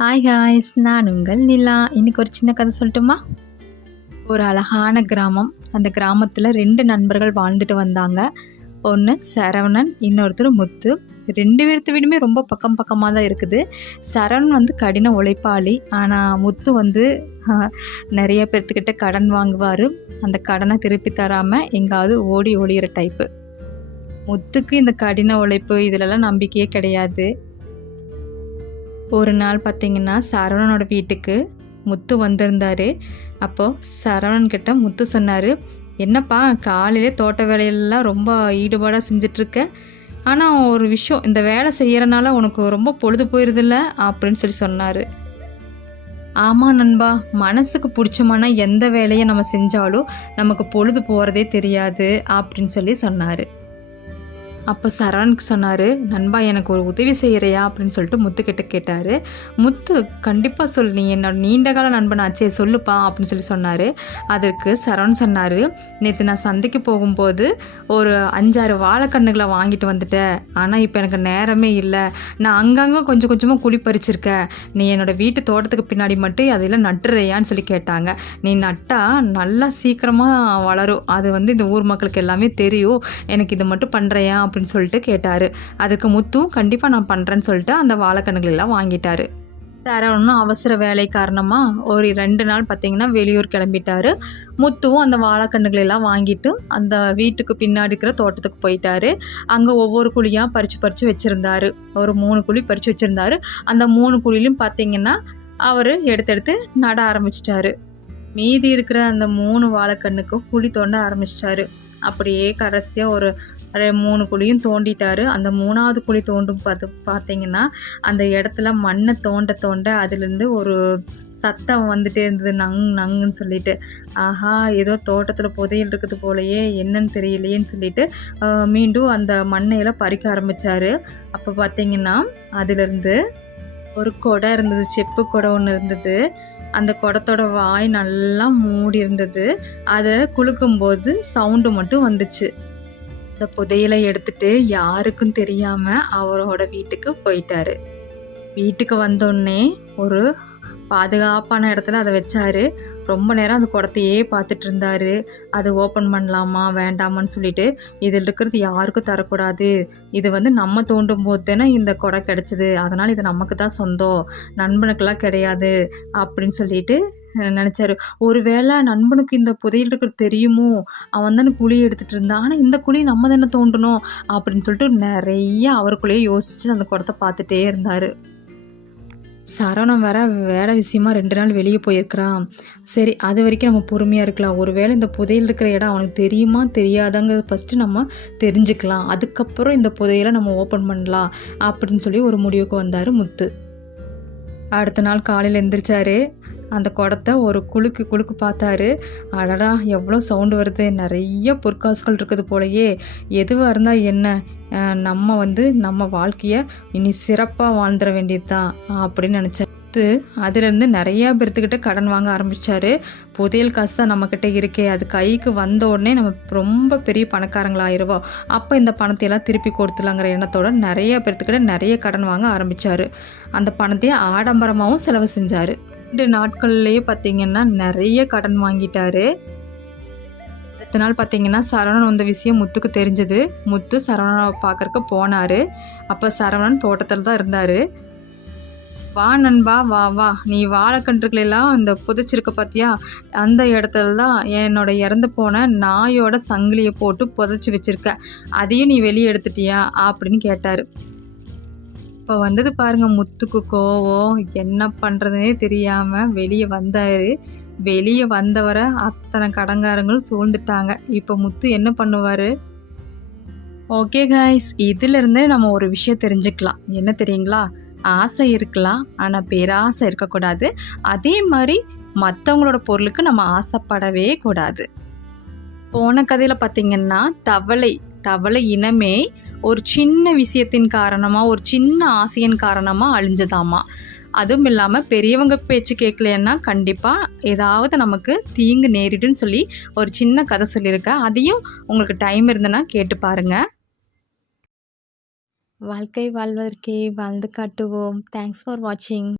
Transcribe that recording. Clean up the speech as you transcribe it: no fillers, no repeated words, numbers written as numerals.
Hi guys, நான் உங்கள் நிலா. இன்றைக்கி ஒரு சின்ன கதை சொல்லட்டுமா? ஒரு அழகான கிராமம். அந்த கிராமத்தில் 2 நண்பர்கள் வாழ்ந்துட்டு வந்தாங்க. ஒன்று சரவணன், இன்னொருத்தர் முத்து. 2 பேர்த்து வீடுமே ரொம்ப பக்கம் பக்கமாக தான் இருக்குது. சரவணன் வந்து கடின உழைப்பாளி. ஆனால் முத்து வந்து நிறைய பேர்த்துக்கிட்ட கடன் வாங்குவார். அந்த கடனை திருப்பி தராமல் எங்காவது ஓடி ஒளியிற டைப்பு. முத்துக்கு இந்த கடின உழைப்பு இதிலெல்லாம் நம்பிக்கையே கிடையாது. ஒரு நாள் பார்த்திங்கன்னா சரவணனோட வீட்டுக்கு முத்து வந்திருந்தார். அப்போது சரவணன்கிட்ட முத்து சொன்னார், என்னப்பா காலையிலே தோட்ட வேலையெல்லாம் ரொம்ப ஈடுபாடாக செஞ்சிட்ருக்க, ஆனால் ஒரு விஷயம், இந்த வேலை செய்கிறனால உனக்கு ரொம்ப பொழுது போயிடுதில்ல அப்படின்னு சொன்னார். ஆமாம் நண்பா, மனசுக்கு பிடிச்சமான எந்த வேலையை நம்ம செஞ்சாலும் நமக்கு பொழுது போகிறதே தெரியாது அப்படின்னு சொன்னார். அப்போ சரவணுக்கு சொன்னார், நண்பா எனக்கு ஒரு உதவி செய்கிறையா அப்படின்னு சொல்லிட்டு முத்துக்கிட்ட கேட்டார். முத்து, கண்டிப்பாக சொல், நீ என்னோட நீண்ட கால நண்பனாச்சே, சொல்லுப்பா அப்படின்னு சொன்னார். அதற்கு சரவணன் சொன்னார், நேற்று நான் சந்தைக்கு போகும்போது ஒரு 5-6 வாழைக்கண்ணுகளை வாங்கிட்டு வந்துட்டேன். ஆனால் இப்போ எனக்கு நேரமே இல்லை. நான் அங்கங்கே கொஞ்சம் கொஞ்சமாக குழி பறிச்சிருக்கேன். நீ என்னோடய வீட்டு தோட்டத்துக்கு பின்னாடி மட்டும் அதெல்லாம் நட்டுறையான்னு கேட்டாங்க. நீ நட்டால் நல்லா சீக்கிரமாக வளரும், அது வந்து இந்த ஊர் மக்களுக்கு எல்லாமே தெரியும், எனக்கு இது மட்டும் பண்ணுறையா அப்படின்னு சொல்லிட்டு கேட்டார். அதுக்கு முத்துவும் கண்டிப்பாக நான் பண்ணுறேன்னு சொல்லிட்டு அந்த வாழைக்கண்ணுகள் எல்லாம் வாங்கிட்டார். சரவணனும் அவசர வேலை காரணமாக ஒரு 2 நாள் பார்த்திங்கன்னா வெளியூர் கிளம்பிட்டார். முத்துவும் அந்த வாழைக்கண்ணுகள் எல்லாம் வாங்கிட்டு அந்த வீட்டுக்கு பின்னாடி இருக்கிற தோட்டத்துக்கு போயிட்டார். அங்கே ஒவ்வொரு குழியாக பறித்து வச்சுருந்தார். ஒரு 3 குழி பறித்து வச்சுருந்தார். அந்த 3 குழியிலும் பார்த்திங்கன்னா அவர் எடுத்து நட ஆரம்பிச்சிட்டாரு. மீதி இருக்கிற அந்த 3 வாழைக்கண்ணுக்கும் குழி தோண்ட ஆரம்பிச்சிட்டாரு. அப்படியே கடைசியாக ஒரு 3 குழியும் தோண்டிட்டார். அந்த 3ஆவது குழி தோண்டும் பார்த்திங்கன்னா அந்த இடத்துல மண்ணை தோண்ட அதுலேருந்து ஒரு சத்தம் வந்துட்டே இருந்தது, நங்குன்னு சொல்லிட்டு. ஆஹா, ஏதோ தோட்டத்தில் புதையல் இருக்குது போலையே, என்னன்னு தெரியலையேன்னு சொல்லிட்டு மீண்டும் அந்த மண்ணையெல்லாம் பறிக்க ஆரம்பித்தார். அப்போ பார்த்திங்கன்னா அதுலேருந்து ஒரு குடம் இருந்தது, செப்பு குடம் ஒன்று இருந்தது. அந்த குடத்தோட வாய் நல்லா மூடி இருந்தது. அதை குலுக்கும்போது சவுண்டு மட்டும் வந்துச்சு. அந்த புதையலை எடுத்துட்டு யாருக்கும் தெரியாமல் அவரோட வீட்டுக்கு போயிட்டாரு. வீட்டுக்கு வந்தோடனே ஒரு பாதுகாப்பான இடத்துல அதை வச்சாரு. ரொம்ப நேரம் அந்த குடத்தையே பார்த்துட்டு இருந்தார். அதை ஓப்பன் பண்ணலாமா வேண்டாமான்னு சொல்லிட்டு, இதில் இருக்கிறது யாருக்கும் தரக்கூடாது, இது வந்து நம்ம தோண்டும் போது தானே இந்த குடம் கிடச்சிது, அதனால் இது நமக்கு தான் சொந்தம், நண்பனுக்கெல்லாம் கிடையாது அப்படின்னு சொல்லிட்டு நினச்சாரு. ஒரு வேளை நண்பனுக்கு இந்த புதையல் இருக்கிறது தெரியுமோ, அவன் தானே குழி எடுத்துகிட்டு இருந்தான், ஆனால் இந்த குழி நம்ம தானே தோண்டணும் அப்படின்னு சொல்லிட்டு நிறைய அவருக்குள்ளேயே யோசித்து அந்த குடத்தை பார்த்துட்டே இருந்தார். சரவணன் வேலை விஷயமா 2 நாள் வெளியே போயிருக்கிறான். சரி, அது வரைக்கும் நம்ம பொறுமையாக இருக்கலாம். ஒரு வேளை இந்த புதையல் இருக்கிற இடம் அவனுக்கு தெரியுமா தெரியாதாங்க ஃபஸ்ட்டு நம்ம தெரிஞ்சுக்கலாம், அதுக்கப்புறம் இந்த புதையலை நம்ம ஓப்பன் பண்ணலாம் அப்படின்னு சொல்லி ஒரு முடிவுக்கு வந்தார் முத்து. அடுத்த நாள் காலையில் எந்திரிச்சாரு. அந்த குடத்தை ஒரு குலுக்கு பார்த்தாரு. அடடா, எவ்வளோ சவுண்டு வருது, நிறைய பொற்காசுகள் இருக்குது போலையே, எதுவாக இருந்தால் என்ன, நம்ம வந்து நம்ம வாழ்க்கையை இனி சிறப்பாக வாழ்ந்துட வேண்டியது தான் அப்படின்னு நினச்சாரு. அதுலேருந்து நிறையா பேர்த்துக்கிட்ட கடன் வாங்க ஆரம்பித்தார். புதையல் காசு தான் நம்மக்கிட்ட இருக்கே, அது கைக்கு வந்த உடனே நம்ம ரொம்ப பெரிய பணக்காரங்களாயிருவோம், அப்போ இந்த பணத்தையெல்லாம் திருப்பி கொடுத்துலாங்கிற எண்ணத்தோட நிறைய பேர்த்துக்கிட்ட நிறைய கடன் வாங்க ஆரம்பித்தார். அந்த பணத்தையே ஆடம்பரமாகவும் செலவு செஞ்சார். 2 நாட்கள்லேயே பார்த்திங்கன்னா நிறைய கடன் வாங்கிட்டார். அடுத்த நாள் பார்த்திங்கன்னா சரவணன் வந்த விஷயம் முத்துக்கு தெரிஞ்சது. முத்து சரவணனை பார்க்கறக்கு போனார். அப்போ சரவணன் தோட்டத்தில் தான் இருந்தார். வா நண்பா, வா வா, நீ வாழைக்கன்றுகளெல்லாம் இந்த புதைச்சிருக்க பார்த்தியா, அந்த இடத்துல தான் என்னோட இறந்து போன நாயோட சங்கிலியை போட்டு புதைச்சி வச்சுருக்க, அதையும் நீ வெளியே எடுத்துட்டியா அப்படின்னு கேட்டார். இப்போ வந்தது பாருங்கள் முத்துக்கு கோவம், என்ன பண்ணுறதுனே தெரியாமல் வெளியே வந்தார். வெளியே வந்தவரை அத்தனை கடங்காரங்களும் சூழ்ந்துட்டாங்க. இப்போ முத்து என்ன பண்ணுவார்? ஓகே காய்ஸ், இதிலிருந்தே நம்ம ஒரு விஷயம் தெரிஞ்சுக்கலாம். என்ன தெரியுங்களா? ஆசை இருக்கலாம், ஆனால் பேராசை இருக்கக்கூடாது. அதே மாதிரி மற்றவங்களோட பொருளுக்கு நம்ம ஆசைப்படவே கூடாது. போன கதையில் பார்த்திங்கன்னா தவளை இனமே ஒரு சின்ன விஷயத்தின் காரணமாக, ஒரு சின்ன ஆசையின் காரணமாக அழிஞ்சதாமா. அதுவும் இல்லாமல் பெரியவங்க பேச்சு கேட்கலன்னா கண்டிப்பாக ஏதாவது நமக்கு தீங்கு நேரிடுன்னு சொல்லி ஒரு சின்ன கதை சொல்லியிருக்கேன். அதையும் உங்களுக்கு டைம் இருந்ததுன்னா கேட்டு பாருங்கள். வாழ்க்கை வாழ்வதற்கே வாழ்ந்து காட்டுவோம். தேங்க்ஸ் ஃபார் வாட்சிங்.